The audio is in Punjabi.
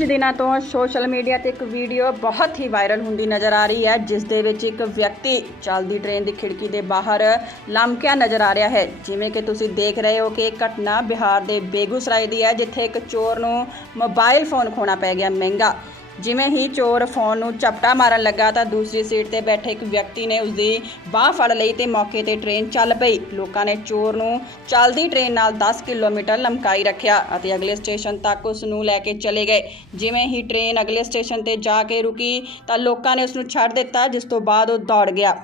ਕੁਝ ਦਿਨਾਂ ਤੋਂ ਸੋਸ਼ਲ ਮੀਡੀਆ ਤੇ ਇੱਕ ਵੀਡੀਓ ਬਹੁਤ ਹੀ ਵਾਇਰਲ ਹੁੰਦੀ ਨਜ਼ਰ ਆ ਰਹੀ ਹੈ, ਜਿਸ ਦੇ ਵਿੱਚ ਇੱਕ ਵਿਅਕਤੀ ਚੱਲਦੀ ਟ੍ਰੇਨ ਦੀ ਖਿੜਕੀ ਦੇ ਬਾਹਰ ਲਮਕਿਆ ਨਜ਼ਰ ਆ ਰਿਹਾ ਹੈ। ਜਿਵੇਂ ਕਿ ਤੁਸੀਂ ਦੇਖ ਰਹੇ ਹੋ ਕਿ ਇਹ ਘਟਨਾ ਬਿਹਾਰ ਦੇ ਬੇਗੂਸਰਾਏ ਦੀ ਹੈ, ਜਿੱਥੇ ਇੱਕ ਚੋਰ ਨੂੰ ਮੋਬਾਈਲ ਫੋਨ ਖੋਣਾ ਪੈ ਗਿਆ ਮਹਿੰਗਾ। ਜਿਵੇਂ ਹੀ ਚੋਰ ਫੋਨ ਨੂੰ ਝਪਟਾ ਮਾਰਨ ਲੱਗਾ ਤਾਂ ਦੂਸਰੀ ਸੀਟ ਤੇ ਬੈਠੇ ਇੱਕ ਵਿਅਕਤੀ ਨੇ ਉਸਦੀ ਬਾਹ ਫੜ ਲਈ ਤੇ ਮੌਕੇ ਤੇ ਟ੍ਰੇਨ ਚੱਲ ਪਈ। ਲੋਕਾਂ ਨੇ ਚੋਰ ਨੂੰ ਚੱਲਦੀ ਟ੍ਰੇਨ ਨਾਲ 10 ਕਿਲੋਮੀਟਰ ਲਮਕਾਈ ਰੱਖਿਆ ਅਤੇ ਅਗਲੇ ਸਟੇਸ਼ਨ ਤੱਕ ਉਸ ਨੂੰ ਲੈ ਕੇ ਚਲੇ ਗਏ। ਜਿਵੇਂ ਹੀ ਟ੍ਰੇਨ ਅਗਲੇ ਸਟੇਸ਼ਨ ਤੇ ਜਾ ਕੇ ਰੁਕੀ ਤਾਂ ਲੋਕਾਂ ਨੇ ਉਸ ਨੂੰ ਛੱਡ ਦਿੱਤਾ, ਜਿਸ ਤੋਂ ਬਾਅਦ ਉਹ ਦੌੜ ਗਿਆ।